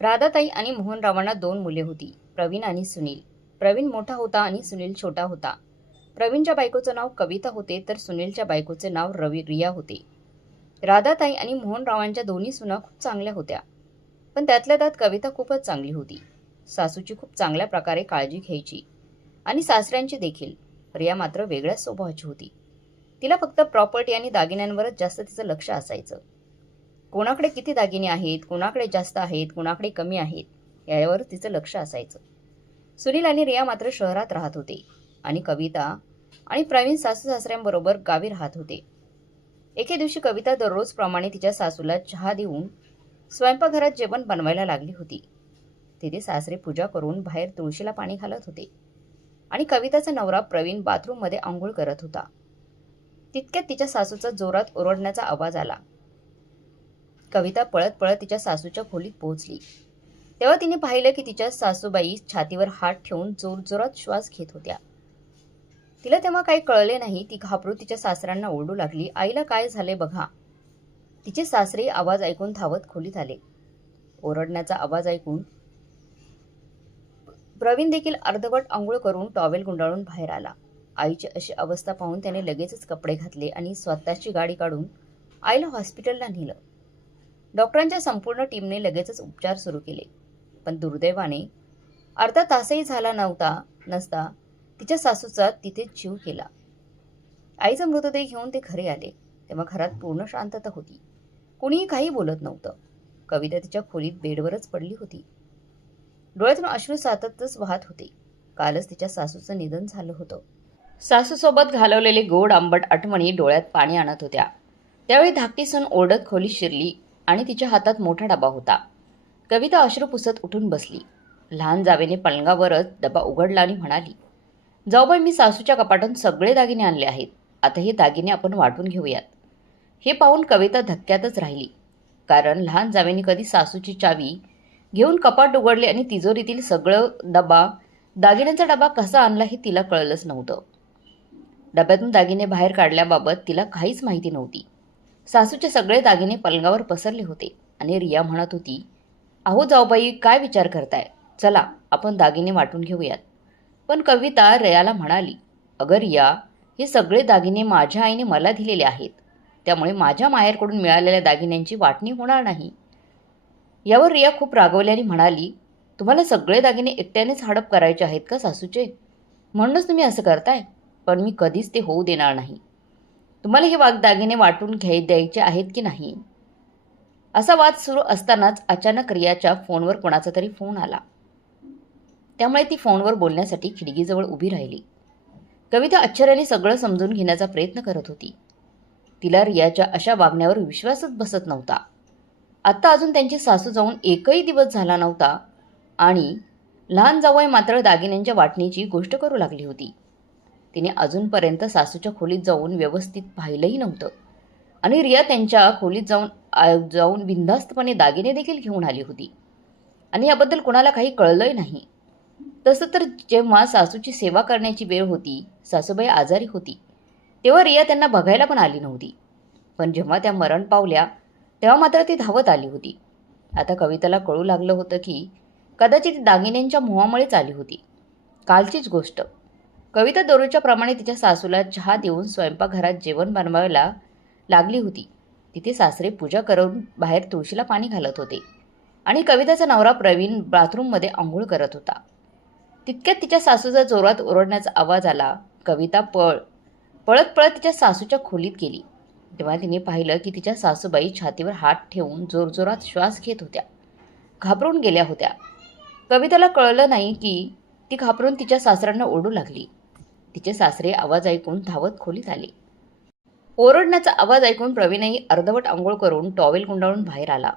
राधाताई आणि मोहनरावांना दोन मुले होती प्रवीण आणि सुनील. प्रवीण मोठा होता आणि सुनील छोटा होता. प्रवीणच्या बायकोचं नाव कविता होते तर सुनीलच्या बायकोचे नाव रवी रिया होते. राधाताई आणि मोहनरावांच्या दोन्ही सुना खूप चांगल्या होत्या. पण त्यातल्या त्यात कविता खूपच चांगली होती. सासूची खूप चांगल्या प्रकारे काळजी घ्यायची. आणि सासऱ्यांची देखील. रिया मात्र वेगळ्याच स्वभावाची होती. तिला फक्त प्रॉपर्टी आणि दागिन्यांवरच जास्त तिचं लक्ष असायचं. कोणाकडे किती दागिने आहेत कोणाकडे जास्त आहेत कोणाकडे कमी आहेत यावर तिचं लक्ष असायचं. सुनील आणि रिया मात्र शहरात राहत होते आणि कविता आणि प्रवीण सासू सासऱ्यांबरोबर गावी राहत होते. एके दिवशी कविता दररोजप्रमाणे तिच्या सासूला चहा देऊन स्वयंपाकघरात जेवण बनवायला लागली होती. तिथे सासरे पूजा करून बाहेर तुळशीला पाणी घालत होते आणि कविताचा नवरा प्रवीण बाथरूममध्ये आंघोळ करत होता. तितक्यात तिच्या सासूचा जोरात ओरडण्याचा आवाज आला. कविता पळत पळत तिच्या सासूच्या खोलीत पोहोचली. तेव्हा तिने पाहिलं की तिच्या सासूबाई छातीवर हात ठेवून जोरजोरात श्वास घेत होत्या. तिला तेव्हा काही कळले नाही ती घाबरून तिच्या सासऱ्यांना ओरडू लागली आईला काय झाले बघा. तिचे सासरे आवाज ऐकून धावत खोलीत आले. ओरडण्याचा आवाज ऐकून प्रवीण देखील अर्धवट आंघोळ करून टॉवेल गुंडाळून बाहेर आला. आईची अशी अवस्था पाहून त्याने लगेचच कपडे घातले आणि स्वतःची गाडी काढून आईला हॉस्पिटलला नेलं. डॉक्टरांच्या संपूर्ण टीमने लगेचच उपचार सुरू केले. पण दुर्दैवाने अर्धा तासही झाला नव्हता नसता तिच्या सासूचा तिथे जीव केला आईचा मृतदेह घेऊन ते घरी आले. तेव्हा घरात पूर्ण शांतता होती. कुणीही काही बोलत नव्हतं. कविता तिच्या खोलीत बेडवरच पडली होती. डोळ्यातून अश्रू साततच वाहत होते. कालच तिच्या सासूचं निधन झालं होतं. सासूसोबत घालवलेले गोड आंबट आठवणी डोळ्यात पाणी आणत होत्या. त्यावेळी धाकटी सण ओरडत खोली शिरली. आणि तिच्या हातात मोठा डबा होता. कविता अश्रू पुसत उठून बसली. लहान जावेने पलंगावरच डबा उघडला आणि म्हणाली जाऊबाई मी सासूच्या कपाटातून सगळे दागिने आणले आहेत. आता हे दागिने आपण वाटून घेऊयात. हे पाहून कविता धक्क्यातच राहिली. कारण लहान जावेने कधी सासूची चावी घेऊन कपाट उघडले आणि तिजोरीतील सगळं डबा दागिन्यांचा डबा कसा आणला हे तिला कळलंच नव्हतं. डब्यातून दागिने बाहेर काढल्याबाबत तिला काहीच माहिती नव्हती. सासूचे सगळे दागिने पलंगावर पसरले होते आणि रिया म्हणत होती अहो जाऊबाई काय विचार करताय? चला आपण दागिने वाटून घेऊयात. पण कविता रियाला म्हणाली अगं रिया हे सगळे दागिने माझ्या आईने मला दिलेले आहेत. त्यामुळे माझ्या माहेरकडून मिळालेल्या दागिन्यांची वाटणी होणार नाही. यावर रिया खूप रागवल्याने म्हणाली तुम्हाला सगळे दागिने एकट्यानेच हडप करायचे आहेत का सासूचे? म्हणूनच तुम्ही असं करताय. पण मी कधीच ते होऊ देणार नाही. तुम्हाला हे वागदागिने वाटून घ्याय द्यायचे आहेत की नाही? असा वाद सुरू असतानाच अचानक रियाच्या फोनवर कोणाचा तरी फोन आला. त्यामुळे ती फोनवर बोलण्यासाठी खिडकीजवळ उभी राहिली. कविता आश्चर्याने सगळं समजून घेण्याचा प्रयत्न करत होती. तिला रियाच्या अशा वागण्यावर विश्वासच बसत नव्हता. आत्ता अजून त्यांची सासू जाऊन एकही दिवस झाला नव्हता आणि लहान जावई मात्र दागिन्यांच्या वाटणीची गोष्ट करू लागली होती. तिने अजूनपर्यंत सासूच्या खोलीत जाऊन व्यवस्थित पाहिलंही नव्हतं. आणि रिया त्यांच्या खोलीत जाऊन जाऊन बिनधास्तपणे दागिने देखील घेऊन आली होती. आणि याबद्दल कोणाला काही कळलंही नाही. तसं तर जेव्हा सासूची सेवा करण्याची वेळ होती सासूबाई आजारी होती तेव्हा रिया त्यांना बघायला पण आली नव्हती. पण जेव्हा त्या मरण पावल्या तेव्हा मात्र ती धावत आली होती. आता कविताला कळू लागलं होतं की कदाचित दागिन्यांच्या मोहामुळेच आली होती. कालचीच गोष्ट. कविता दररोजच्या प्रमाणे तिच्या सासूला चहा देऊन स्वयंपाकघरात जेवण बनवायला लागली होती. तिथे सासरे पूजा करून बाहेर तुळशीला पाणी घालत होते आणि कविताचा नवरा प्रवीण बाथरूममध्ये आंघोळ करत होता. तितक्यात तिच्या सासूचा जोरात ओरडण्याचा आवाज आला. कविता पळ पळत पळत तिच्या सासूच्या खोलीत गेली. तेव्हा तिने पाहिलं की तिच्या सासूबाई छातीवर हात ठेवून जोरजोरात श्वास घेत होत्या. घाबरून गेल्या होत्या. कविताला कळलं नाही की ती घाबरून तिच्या सासऱ्यांना ओरडू लागली. तिचे सासरे आवाज ऐकून धावत खोलीत आले. ओरडण्याचा आवाज ऐकून प्रवीणही अर्धवट आंघोळ करून टॉवेल गुंडाळून बाहेर आला.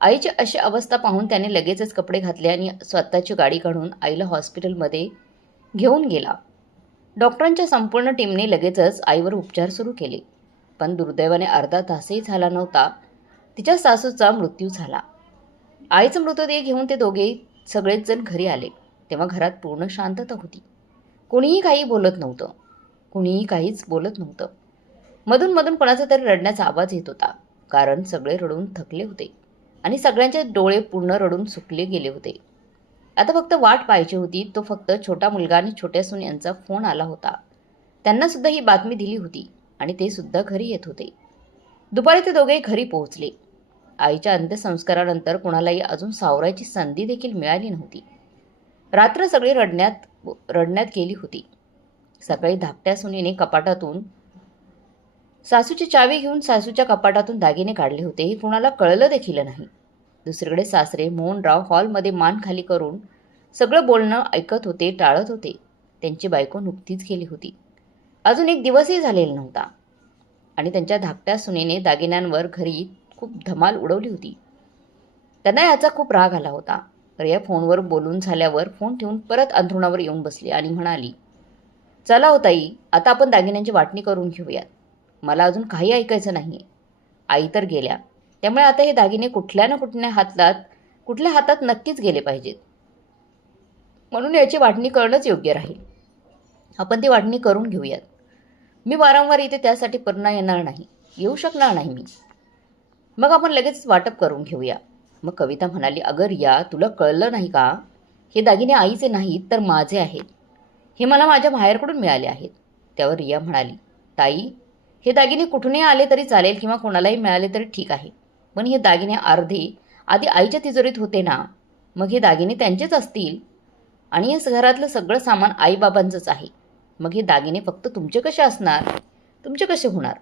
आईची अशी अवस्था पाहून त्याने लगेचच कपडे घातले आणि स्वतःची गाडी काढून आईला हॉस्पिटलमध्ये घेऊन गेला. डॉक्टरांच्या संपूर्ण टीमने लगेचच आईवर उपचार सुरू केले. पण दुर्दैवाने अर्धा तासही झाला नव्हता. तिच्या सासूचा मृत्यू झाला. आईचा मृतदेह घेऊन ते दोघे सगळेच जण घरी आले. तेव्हा घरात पूर्ण शांतता होती. कोणीही काही बोलत नव्हतं. कुणीही काहीच बोलत नव्हतं. मधून मधून कोणाचा तरी रडण्याचा आवाज येत होता. कारण सगळे रडून थकले होते. आणि सगळ्यांचे डोळे पूर्ण रडून सुकले गेले होते. आता फक्त वाट पाहायची होती. तो फक्त छोटा मुलगा आणि छोट्या सून यांचा फोन आला होता. त्यांना सुद्धा ही बातमी दिली होती. आणि ते सुद्धा घरी येत होते. दुपारी ते दोघेही घरी पोहोचले. आईच्या अंत्यसंस्कारानंतर कुणालाही अजून सावरायची संधी देखील मिळाली नव्हती. रात्र सगळी रडण्यात रडण्यात गेली होती. सकाळी धाकट्या सुनीने कपाटातून सासूची चावी घेऊन सासूच्या कपाटातून दागिने काढले होते. हे कुणाला कळलं देखील नाही. दुसरीकडे सासरे मोहनराव हॉलमध्ये मान खाली करून सगळं बोलणं ऐकत होते टाळत होते. त्यांची बायको नुकतीच गेली होती. अजून एक दिवसही झालेला नव्हता. आणि त्यांच्या धाकट्या सुनेने दागिन्यांवर घरी खूप धमाल उडवली होती. त्यांना याचा खूप राग आला होता. रिया फोनवर बोलून झाल्यावर फोन ठेवून परत अंथरुणावर येऊन बसली आणि म्हणाली चला हो ताई आता आपण दागिन्यांची वाटणी करून घेऊयात. मला अजून काही ऐकायचं नाही आई तर गेल्या. त्यामुळे आता हे दागिने कुठल्या ना कुठल्या हातात कुठल्या हातात नक्कीच गेले पाहिजेत. म्हणून याची वाटणी करणंच योग्य राहील. आपण ती वाटणी करून घेऊयात. मी वारंवार इथे त्यासाठी पुन्हा येणार नाही. येऊ शकणार नाही मी. मग आपण लगेच वाटप करून घेऊया. मग कविता म्हणाली अगर या तुला कळलं नाही का? हे दागिने आईचे नाहीत तर माझे आहेत. हे मला माझ्या बाहेरकडून मिळाले आहेत. त्यावर रिया म्हणाली ताई हे दागिने कुठूनही आले तरी चालेल किंवा कोणालाही मिळाले तरी ठीक आहे. पण हे दागिने अर्धे आधी आईच्या तिजोरीत होते ना? मग हे दागिने त्यांचेच असतील? आणि या घरातलं सगळं सामान आईबाबांचंच आहे. मग हे दागिने फक्त तुमचे कसे असणार? तुमचे कसे होणार?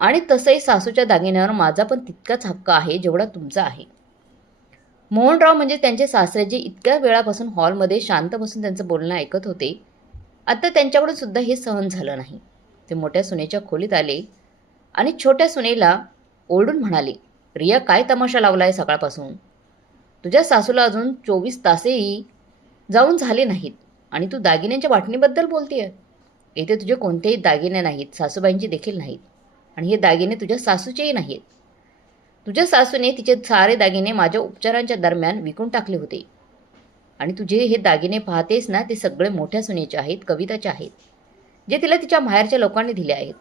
आणि तसंही सासूच्या दागिन्यावर माझा पण तितकाच हक्क आहे जेवढा तुमचा आहे. मोहनराव म्हणजे त्यांचे सासरेजी इतक्या वेळापासून हॉलमध्ये शांत बसून त्यांचं बोलणं ऐकत होते. आता त्यांच्याकडून सुद्धा हे सहन झालं नाही. ते मोठ्या सुनेच्या खोलीत आले आणि छोट्या सुनेला ओरडून म्हणाले रिया काय तमाशा लावला आहे सकाळपासून? तुझ्या सासूला अजून चोवीस तासेही जाऊन झाले नाहीत आणि तू दागिन्यांच्या वाटणीबद्दल बोलते आहे येथे तुझे कोणतेही दागिने नाहीत सासूबाईंचे देखील नाहीत आणि हे दागिने तुझ्या सासूचेही नाहीत. तुझ्या सासूने तिचे सारे दागिने माझ्या उपचारांच्या दरम्यान विकून टाकले होते. आणि तुझे हे दागिने पाहतेस ना ते सगळे मोठ्या सुनेचे आहेत कविताचे आहेत जे तिला तिच्या माहेरच्या लोकांनी दिले आहेत.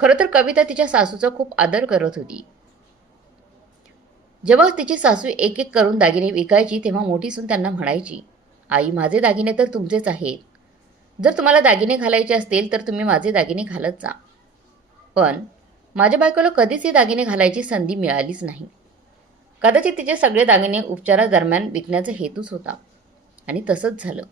खरं तर कविता तिच्या सासूचा खूप आदर करत होती. जेव्हा तिची सासू एक एक करून दागिने विकायची तेव्हा मोठी सून त्यांना म्हणायची आई माझे दागिने तर तुमचेच आहेत. जर तुम्हाला दागिने घालायचे असतील तर तुम्ही माझे दागिने घालत जा. पण माझ्या बायकोला कधीच हे दागिने घालायची संधी मिळालीच नाही. कदाचित तिचे सगळे दागिने उपचारादरम्यान विकण्याचा हेतूच होता. आणि तसंच झालं.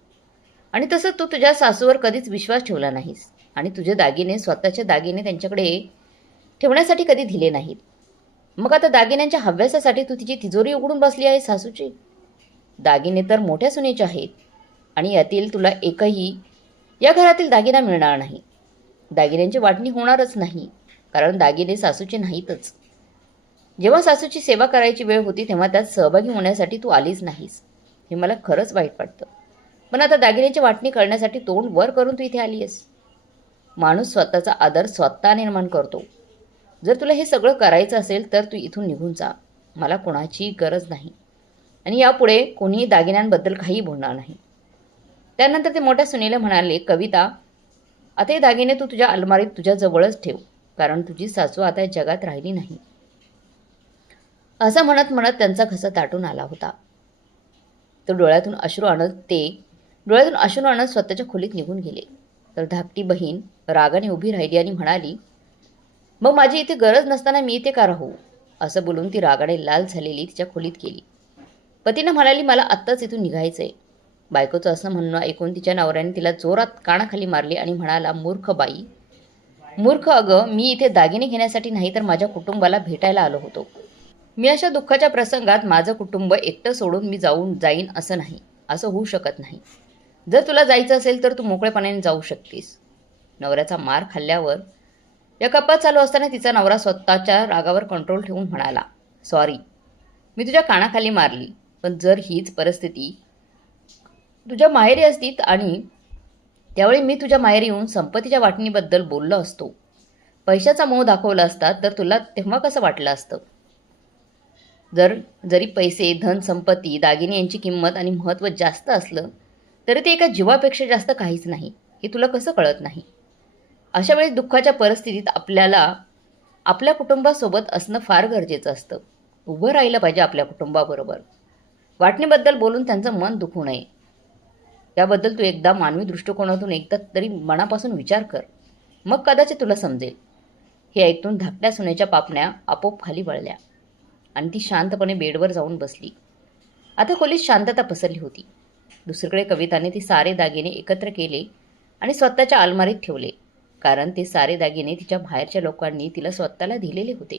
आणि तसं तू तुझ्या सासूवर कधीच विश्वास ठेवला नाहीस. आणि तुझे दागिने स्वतःचे दागिने त्यांच्याकडे ठेवण्यासाठी कधी दिले नाहीत. मग आता दागिन्यांच्या हव्यासासाठी तू तिची तिजोरी उघडून बसली आहे सासूची? दागिने तर मोठ्या सुनेचे आहेत. आणि यातील तुला एकही या घरातील दागिना मिळणार नाही. दागिन्यांची वाटणी होणारच नाही. कारण दागिने सासूचे नाहीतच. जेव्हा सासूची सेवा करायची वेळ होती तेव्हा त्यात सहभागी होण्यासाठी तू आलीच नाहीस. हे मला खरंच वाईट वाटतं. पण आता दागिन्याची वाटणी करण्यासाठी तोंड वर करून तू इथे आली आहेस माणूस स्वतःचा आदर स्वतः निर्माण करतो. जर तुला हे सगळं करायचं असेल तर तू इथून निघून जा. मला कोणाची गरज नाही. आणि यापुढे कोणीही दागिन्यांबद्दल काही बोलणार नाही. त्यानंतर ते मोठ्या सुनीला म्हणाले कविता आता हे दागिने तू तुझ्या अलमारीत तुझ्या जवळच ठेव. कारण तुझी सासू आता जगात राहिली नाही. असं म्हणत म्हणत त्यांचा घसा ताटून आला होता. तो डोळ्यातून अश्रू आणत ते डोळ्यातून अश्रू आणत स्वतःच्या खोलीत निघून गेले. तर धाकटी बहीण रागाने उभी राहिली आणि म्हणाली मग माझी इथे गरज नसताना मी इथे का राहू? असं बोलून ती रागाने लाल झालेली तिच्या खोलीत गेली. पतीनं म्हणाली मला आत्ताच इथून निघायचं आहे बायकोचं असं म्हणणं ऐकून तिच्या नवऱ्याने तिला जोरात कानाखाली मारली आणि म्हणाला मूर्ख बाई मूर्ख अगं मी इथे दागिने घेण्यासाठी नाही तर माझ्या कुटुंबाला भेटायला आलो होतो. मी अशा दुःखाच्या प्रसंगात माझं कुटुंब एकटं सोडून मी जाऊन जाईन असं नाही असं होऊ शकत नाही. जर तुला जायचं असेल तर तू मोकळेपणाने जाऊ शकतेस. नवऱ्याचा मार खाल्ल्यावर या कप्पात चालू असताना तिचा नवरा स्वतःच्या रागावर कंट्रोल ठेवून म्हणाला सॉरी मी तुझ्या कानाखाली मारली पण जर हीच परिस्थिती तुझ्या माहेरी असतीत आणि त्यावेळी मी तुझ्या माहेरी येऊन संपत्तीच्या वाटणीबद्दल बोललो असतो. पैशाचा मोह दाखवला असता तर तुला तेव्हा कसं वाटलं असतं? जर जरी पैसे धन संपत्ती दागिने यांची किंमत आणि महत्त्व जास्त असलं तरी ते एका जीवापेक्षा जास्त काहीच नाही. हे तुला कसं कळत नाही? अशा वेळेस दुःखाच्या परिस्थितीत आपल्याला आपल्या कुटुंबासोबत असणं फार गरजेचं असतं. उभं राहिलं पाहिजे आपल्या कुटुंबाबरोबर. वाटणीबद्दल बोलून त्यांचं मन दुखू नये. याबद्दल तू एकदा मानवी दृष्टिकोनातून एकदा तरी मनापासून विचार कर. मग कदाचित तुला समजेल. हे ऐकून धाकट्या सुनेच्या पापण्या आपोआप खाली वळल्या. आणि ती शांतपणे बेडवर जाऊन बसली. आता खोलीत शांतता पसरली होती. दुसरीकडे कविताने ती सारे दागिने एकत्र केले आणि स्वतःच्या अलमारीत ठेवले कारण ते सारे दागिने तिच्या बाहेरच्या लोकांनी तिला स्वतःला दिलेले होते.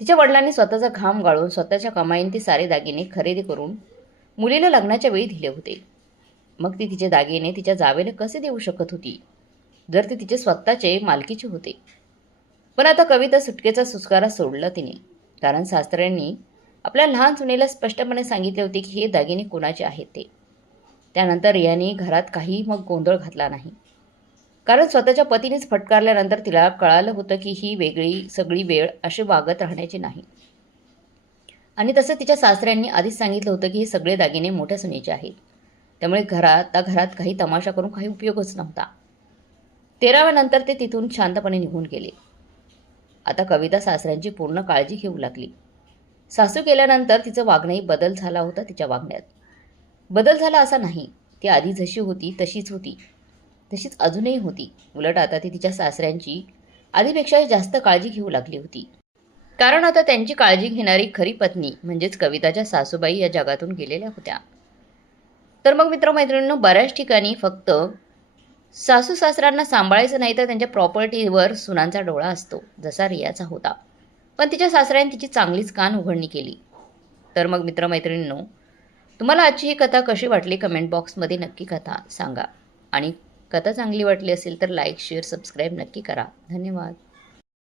तिच्या वडिलांनी स्वतःचा घाम गाळून स्वतःच्या कमाईने ते सारे दागिने खरेदी करून मुलीला लग्नाच्या वेळी दिले होते. मग ती तिचे दागिने तिच्या जावेला कसे देऊ शकत होती? जर ते तिचे स्वतःचे मालकीचे होते. पण आता कविता सुटकेचा सुस्कारा सोडला तिने. कारण शास्त्र्यांनी आपल्या लहान सुनेला स्पष्टपणे सांगितले होते की हे दागिने कोणाचे आहेत ते. त्यानंतर रियाने घरात काही मग गोंधळ घातला नाही. कारण स्वतःच्या पतीनेच फटकारल्यानंतर तिला कळालं होतं की ही वेगळी सगळी वेळ अशी वागत राहण्याची नाही. आणि तसं तिच्या सासऱ्यांनी आधीच सांगितलं होतं की हे सगळे दागिने मोठ्या सुनेचे आहेत. त्यामुळे घरात त्या घरात काही तमाशा करून काही उपयोगच नव्हता. तेराव्यानंतर ते तिथून शांतपणे निघून गेले. आता कविता सासऱ्यांची पूर्ण काळजी घेऊ लागली. सासू केल्यानंतर तिचं वागणंही बदल झाला होता तिच्या वागण्यात. बदल झाला असा नाही. ती आधी जशी होती तशीच होती. तशीच अजूनही होती. उलट आता ती तिच्या सासऱ्यांची आधीपेक्षा जास्त काळजी घेऊ लागली होती. कारण आता त्यांची काळजी घेणारी खरी पत्नी म्हणजेच कविताच्या सासूबाई या जगातून गेलेल्या होत्या. तर मग मित्रमैत्रिणींनो बऱ्याच ठिकाणी फक्त सासू सासऱ्यांना सांभाळायचं नाही तर त्यांच्या प्रॉपर्टीवर सुनांचा डोळा असतो जसा रियाचा होता. पण तिच्या सासऱ्याने तिची चांगलीच कान उघडणी केली. तर मग मित्रमैत्रिणींनो तुम्हाला आजची ही कथा कशी वाटली कमेंट बॉक्समध्ये नक्की कथा सांगा. आणि कथा चांगली वाटली असेल तर लाईक शेअर सबस्क्राईब नक्की करा. धन्यवाद.